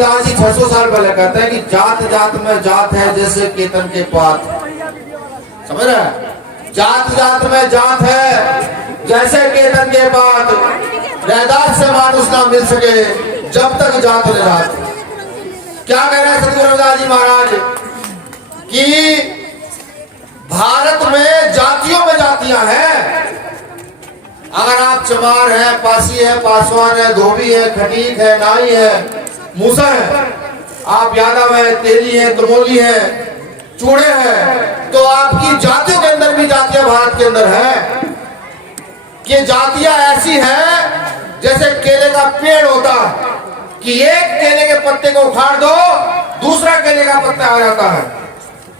रविदास जी 600 साल पहले कहते हैं कि जात जात में जात है जैसे केतन के पात। समझ रहे हैं? जात जात में जात है जैसे केतन के पात, रैदास से मानुष ना मिल सके जब तक जात न जात। क्या कह रहे हैं सतगुरु रविदास जी महाराज कि भारत में जातियों में जातियां हैं। अगर आप चमार है, पासी है, पासवान है, धोबी है, खटीक है, नाई है, मूसा है, आप यादव है, तेली है, तमोली है, चूड़े हैं, तो आपकी जातियों के अंदर भी जातियां भारत के अंदर है कि जातियां ऐसी हैं जैसे केले का पेड़ होता कि एक केले के पत्ते को उखाड़ दो दूसरा केले का पत्ता आ जाता है,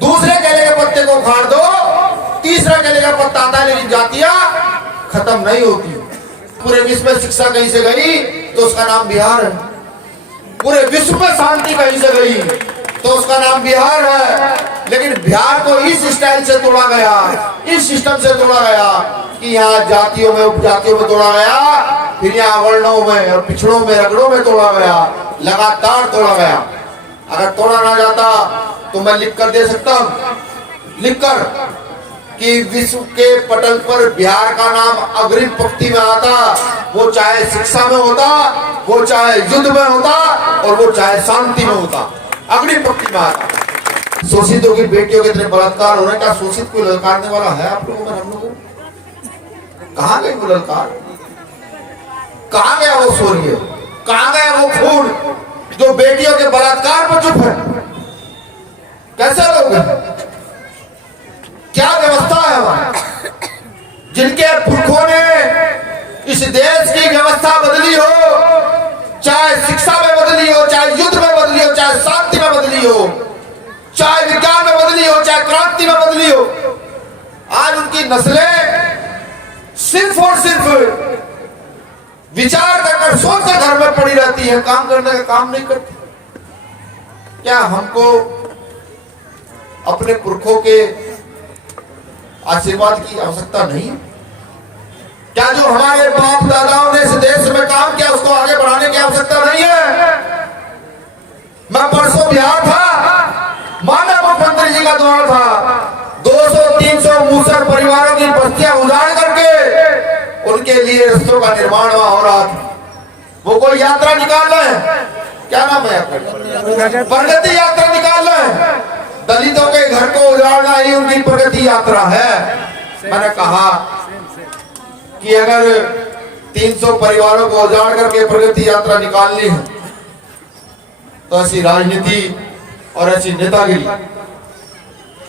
दूसरे केले के पत्ते को उखाड़ दो तीसरा केले का पत्ता आता है, लेकिन जातियां खत्म नहीं होती। पूरे विश्व में शिक्षा कहीं से गई तो उसका नाम बिहार है, पूरे विश्व में शांति कहीं से गई तो उसका नाम बिहार है। लेकिन बिहार को इस स्टाइल से तोड़ा गया, इस सिस्टम से तोड़ा गया कि यहाँ जातियों में उपजातियों में तोड़ा गया, फिर यहाँ वर्णों में और पिछड़ों में रगड़ों में तोड़ा गया, लगातार तोड़ा गया। अगर तोड़ा ना जाता तो मैं लिख कर दे सकता हूँ, लिख कर कि विश्व के पटल पर बिहार का नाम अग्रिम पंक्ति में आता, वो चाहे शिक्षा में होता, वो चाहे युद्ध में होता और वो चाहे शांति में होता, अग्रिम पंक्ति में आता। शोषितों की बेटियों के इतने बलात्कार हो रहे हैं, क्या शोषित को ललकारने वाला है आप लोगों में? हम लोगों कहाँ गए वो ललकार? कहाँ गया वो शौर्य? कहाँ गया वो खून जो बेटियों के बलात्कार पर चुप है? कैसे लोग हैं? क्या व्यवस्था है हमारी? जिनके पुरखों ने इस देश की व्यवस्था बदली हो, चाहे शिक्षा में बदली हो, चाहे युद्ध में बदली हो, चाहे शांति में बदली हो, चाहे विज्ञान में बदली हो, चाहे क्रांति में बदली हो, आज उनकी नस्लें सिर्फ और सिर्फ विचार कर सोच के घर में पड़ी रहती है, काम करने का काम नहीं करती। क्या हमको अपने पुरखों के आशीर्वाद की आवश्यकता नहीं? क्या जो हमारे बाप दादाओं ने इस देश में काम किया उसको आगे बढ़ाने की आवश्यकता नहीं है? मैं परसों बिहार था, माननीय मुख्यमंत्री जी का दौरा था, 200-300 मूसर परिवारों की बस्तियां उजाड़ करके उनके लिए रस्तों का निर्माण वहां हो रहा था। वो कोई यात्रा निकाल रहे हैं, क्या नाम है यात्रा? प्रगति यात्रा निकाल रहे हैं। दलितों के घर को उजाड़ना ही उनकी प्रगति यात्रा है। मैंने कहा कि अगर 300 परिवारों को उजाड़ करके प्रगति यात्रा निकालनी है तो ऐसी राजनीति और ऐसी नेतागिरी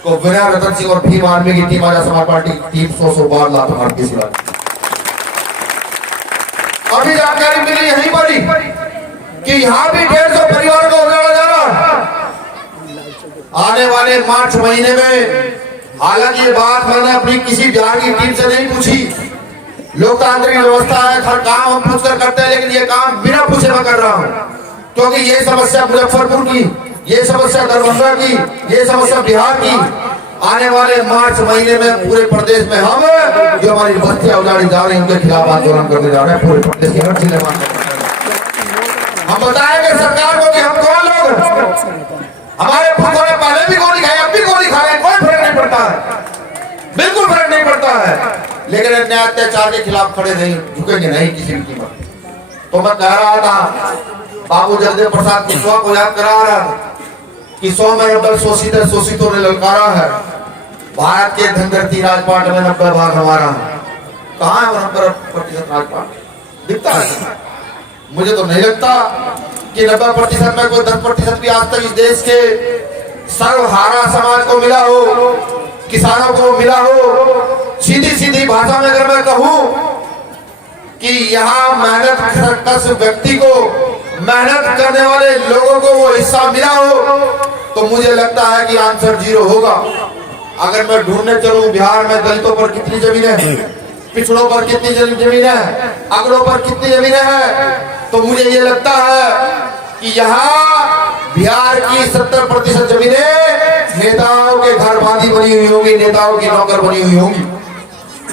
को विनय रतन सिंह और भीम आर्मी की टीम, आजा समाज पार्टी की टीम 100 बार लात मार के सिवा। अभी जानकारी मिली यहीं पर कि यहाँ भी 150 परिवारों को उजाड़ा जा रहा है आने वाले मार्च महीने में। हालांकि ये बात मैंने अपनी किसी बिहार की टीम से नहीं पूछी, लोकतांत्रिक व्यवस्था है, हर काम हम पूछ कर करते हैं, लेकिन ये काम बिना पूछे मैं कर रहा हूँ क्योंकि ये समस्या मुजफ्फरपुर की, ये समस्या दरभंगा की, ये समस्या बिहार की, आने वाले मार्च महीने में पूरे प्रदेश में हम जो हमारी बस्तियां उजाड़ी जा रही हैं उनके खिलाफ आंदोलन करने जा रहे हैं। पूरे प्रदेश के हर जिले में हम बताएंगे सरकार को कि हम कौन लोग, हमारे पुरखों ने पहले भी गोली खाई, अब भी गोली खा रहे हैं, कोई फर्क नहीं पड़ता है, बिल्कुल फर्क नहीं पड़ता है। लेकिन अन्याय अत्याचार के खिलाफ खड़े नहीं, झुकेंगे नहीं किसी भी कीमत। तो मैं कह रहा था, बाबू जगदेव प्रसाद कुशवाहा को याद करा रहा था कि 100 में 90 शोषित है, शोषितों ने ललकारा है। भारत के धनगढ़ती राजपाट में 90 भाग हमारा है। कहाँ है 90% राजपाट? दिखता है? मुझे तो नहीं लगता कि 90% में कोई 10% भी आज तक इस देश के सर्वहारा समाज को मिला हो, किसानों को मिला हो। सीधी सीधी भाषा में अगर मैं कहूं कि यहाँ मेहनत कश व्यक्ति को, मेहनत करने वाले लोगों को वो हिस्सा मिला हो तो मुझे लगता है कि आंसर 0 होगा। अगर मैं ढूंढने चलूं बिहार में दलितों पर कितनी जमीनें हैं, पिछड़ों पर कितनी जमीनें हैं, अगड़ों पर कितनी जमीनें हैं, तो मुझे ये लगता है कि यहाँ बिहार की 70% जमीनें नेताओं के घर बांधी बनी हुई होगी, नेताओं की नौकर बनी हुई होगी।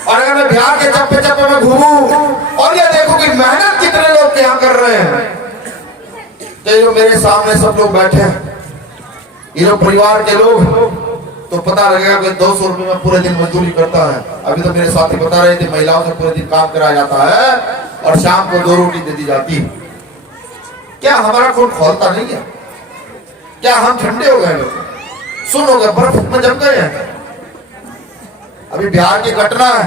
और अगर मैं बिहार के चप्पे चप्पे में घूमूं और ये देखूं कि मेहनत कितने लोग यहाँ कर रहे हैं, तो जो मेरे सामने सब लोग बैठे हैं, ये लोग परिवार के लोग, तो पता लगेगा कि 200 रुपये में पूरे दिन मजदूरी करता है। अभी तो मेरे साथी बता रहे थे महिलाओं से पूरे दिन काम कराया जाता है और शाम को 2 रोटी दे दी जाती है। क्या हमारा खून खौलता नहीं है? क्या हम ठंडे हो गए? सुन हो गए, बर्फ में जम गए हैं। अभी बिहार की घटना है,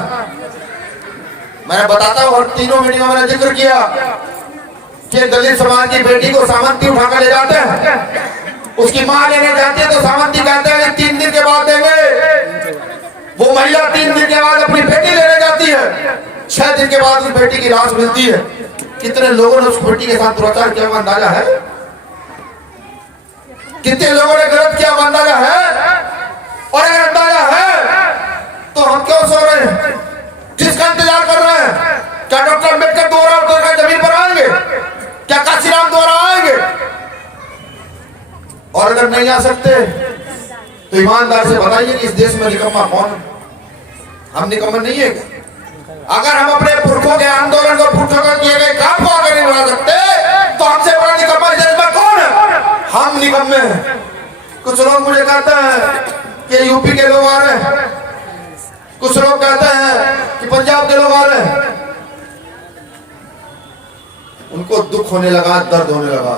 मैं बताता हूँ, और तीनों वीडियो में मैंने जिक्र किया कि दलित समाज की बेटी को सामंती उठाकर ले जाते हैं, उसकी मां लेने जाती है तो सामंती कहते हैं 3 दिन के बाद देंगे। वो महिला 3 दिन के बाद अपनी बेटी लेने जाती है, 6 दिन के बाद उस बेटी की लाश मिलती है। कितने लोगों ने उस बेटी के साथ दुराचार किया हुआ अंदाजा है? कितने लोगों ने गलत किया हुआ अंदाजा है? और अगर अंदाजा है तो हम क्यों सो रहे हैं? जिसका इंतजार कर रहे हैं, क्या डॉक्टर अम्बेडकर दोबारा उतरकर जमीन पर आएंगे? क्या काशीराम दोबारा आएंगे? और अगर नहीं आ सकते तो ईमानदार से बताइए कि इस देश में निकम्मा कौन है? हम निकम्मे नहीं है क्या? अगर हम अपने पुरखों के आंदोलन को, पुरखों को किए गए काम को आगे नहीं बढ़ा सकते तो हमसे बड़ा निकम्मा इस देश में कौन है? हम निकम्मे हैं। कुछ लोग मुझे कहते हैं कि यूपी के लोग आ रहे हैं, कुछ लोग कहते हैं कि पंजाब के लोग आ रहे हैं। उनको दुख होने लगा, दर्द होने लगा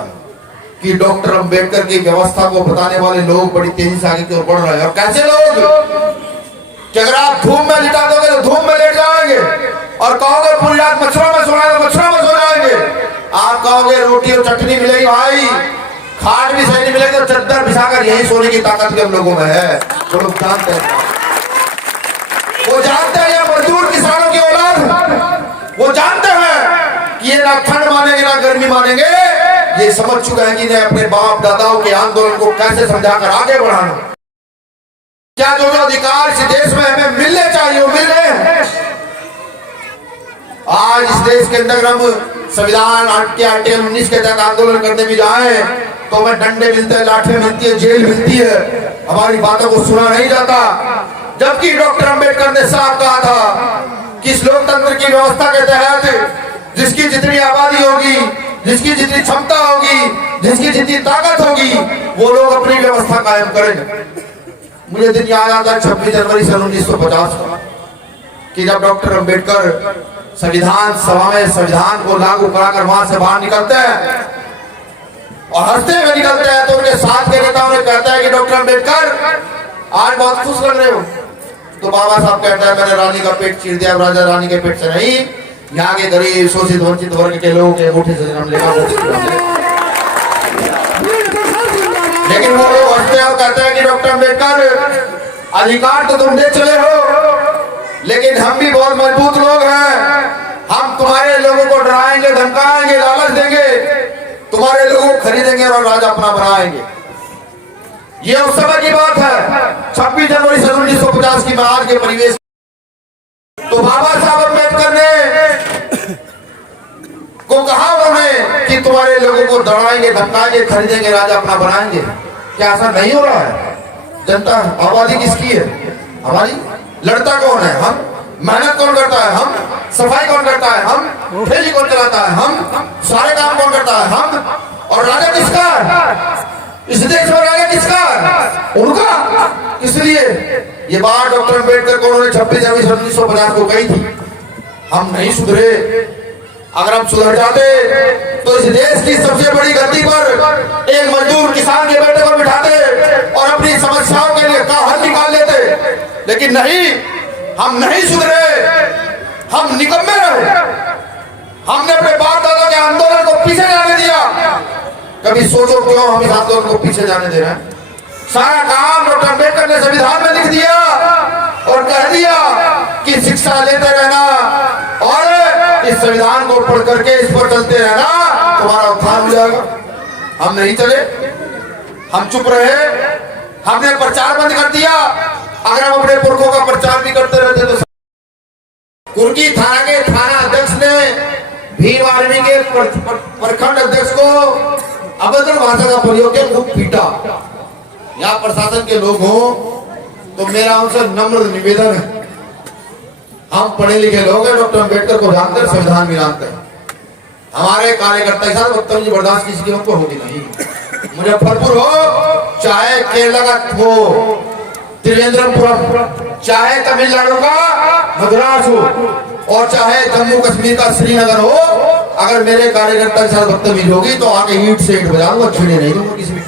कि डॉक्टर अंबेडकर की व्यवस्था को बताने वाले लोग बड़ी तेजी से आगे की ओर बढ़ रहे हैं। और कैसे लोग कि अगर आप धूम में लिटा दोगे तो धूम में लेट जाएंगे, और कहोगे पूरी रात मच्छरों में सोना है तो मच्छरों में सो जाएंगे। आप कहोगे रोटी और चटनी मिलेगी भाई, खाट भी सही नहीं मिलेगी तो चद्दर बिछाकर यही सोने की ताकत भी हम लोगों में है। वो लोग जानते हैं, वो जानते हैं, ये मजदूर किसानों की औलाद, वो जानते हैं कि ये ना ठंड मानेंगे ना गर्मी मानेंगे। ये समझ चुके हैं कि इन्हें अपने बाप दादाओं के आंदोलन को कैसे समझाकर आगे बढ़ाना। क्या जो अधिकार इस देश में हमें मिलने चाहिए वो मिल रहे हैं। आज इस देश के अंदर हम संविधान के आर्टिकल 19 के तहत आंदोलन करने भी जाए तो हमें डंडे मिलते हैं, लाठियां मिलती है, जेल मिलती है, हमारी बातों को सुना नहीं जाता। जबकि डॉक्टर अंबेडकर ने साफ कहा था कि इस लोकतंत्र की व्यवस्था के तहत जिसकी जितनी आबादी होगी, जिसकी जितनी क्षमता होगी, जिसकी जितनी ताकत होगी, वो लोग अपनी व्यवस्था कायम करेंगे। मुझे दिन याद आता है 26 जनवरी सन 1950 का, कि जब डॉक्टर अंबेडकर संविधान सभा में संविधान को लागू कराकर वहां से बाहर निकलते हैं और हंसते हुए निकलते हैं, तो उनके साथ के नेताओं ने कहता है कि डॉक्टर अंबेडकर आज बहुत खुश लग रहे हो। तो बाबा साहब कहता है मैंने रानी का पेट चीर दिया, राजा रानी के पेट से नहीं, यहाँ के गरीब शोषित वंचित वर्ग के लोगों के अंगूठे से जन्म लेगा। लेकिन वो लोग हंसते हैं और कहते हैं कि डॉक्टर अंबेडकर अधिकार तो तुम दे चले हो, लेकिन हम भी बहुत मजबूत लोग हैं, हम तुम्हारे लोगों को डराएंगे, धमकाएंगे, लालच देंगे, तुम्हारे लोगों को खरीदेंगे और राजा अपना बनाएंगे। ये उस समय की बात है, 26 जनवरी सन 1950 की। आज के परिवेश तो बाबा साहब अम्बेडकर ने को कहा उन्होंने कि तुम्हारे लोगों को डराएंगे, धमकाएंगे, खरीदेंगे, राजा अपना बनाएंगे। क्या ऐसा नहीं हो रहा है? जनता आबादी किसकी है? हमारी। लड़ता कौन है? हम। मेहनत कौन करता है? हम। सफाई कौन करता है? हम। ठेली कौन चलाता है? हम। सारे काम कौन करता है? हम। और राजा किसका है? इस देश में राजा किसका है? उनका। इसलिए ये बात डॉक्टर अंबेडकर को उन्होंने 26 जनवरी 1950 को कही थी। हम नहीं सुधरे, अगर हम सुधर जाते तो इस देश की सबसे बड़ी गद्दी पर एक मजदूर किसान के बेटे को बिठाते और अपनी समस्याओं के लिए का हल निकाल लेते। लेकिन नहीं, हम नहीं सुधरे, हम निकम्मे रहे। हमने अपने बाप दादा के आंदोलन को पीछे जाने दिया। कभी सोचो क्यों हम इस आंदोलन को पीछे जाने दे रहे हैं? सारा काम डॉक्टर अंबेडकर ने संविधान में लिख दिया और कह दिया कि शिक्षा लेते रहना और इस संविधान को पढ़ करके इस पर चलते रहना, तुम्हारा उत्थान हो जाएगा। हम नहीं चले, हम चुप रहे, हमने प्रचार बंद कर दिया। अगर हम अपने पुरखों का प्रचार भी करते रहते तो कुर्की थाना के थाना अध्यक्ष ने भीम आर्मी के प्रखंड अध्यक्ष को अभद्र भाषा का प्रयोग के खूब पीटा। यहाँ प्रशासन के लोग हो तो मेरा उनसे नम्र निवेदन है, हम पढ़े लिखे लोग हैं, डॉक्टर अंबेडकर को जानते हैं, संविधान भी जानते हैं, हमारे कार्यकर्ता के साथ बदतमीजी बर्दाश्त किसी कीमत पर होगी नहीं। मुजफ्फरपुर हो चाहे केरला का हो त्रिवेंद्रपुरम, चाहे तमिलनाडु का मद्रास हो और चाहे जम्मू कश्मीर का श्रीनगर हो, अगर मेरे कार्यकर्ता के साथ बदतमीजी होगी तो आके ईंट से ईंट बजा दूंगा, छीने नहीं दूंगा किसी